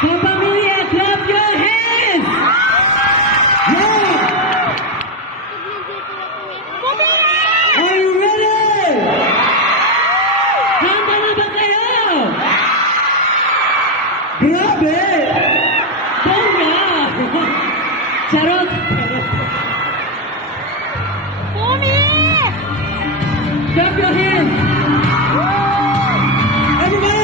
Kapamilya, clap your hands! Yeah! Are you ready? Handa na ba kayo? Grabe! Bongga! Charot! Clap your hands! Everybody!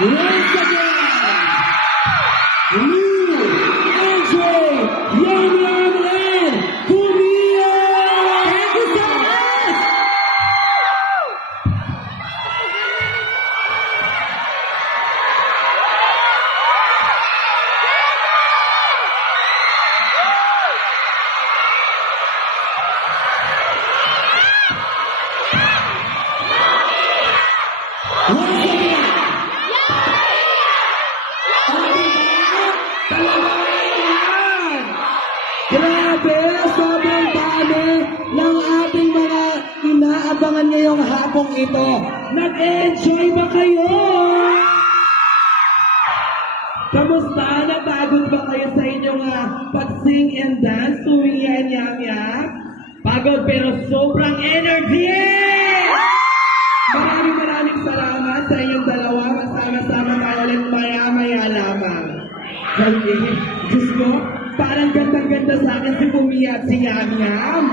Once again, Lou, AJ, Yam Yam, and Kumia! Thank you so much! Once again, grabe, sobrang dami ng ating mga inaabangan ngayong hapong ito. Nag-enjoy ba kayo? Kamusta? Napagod ba kayo sa inyong pag-sing and dance tuwing Yam-Yam? Pagod pero sobrang energy! Maraming salamat sa inyong dalawa. Masama-sama tayo ulit maya-maya lamang. Diyos ko, parang gandang-ganda sa akin si Kumia at si Yam Yam.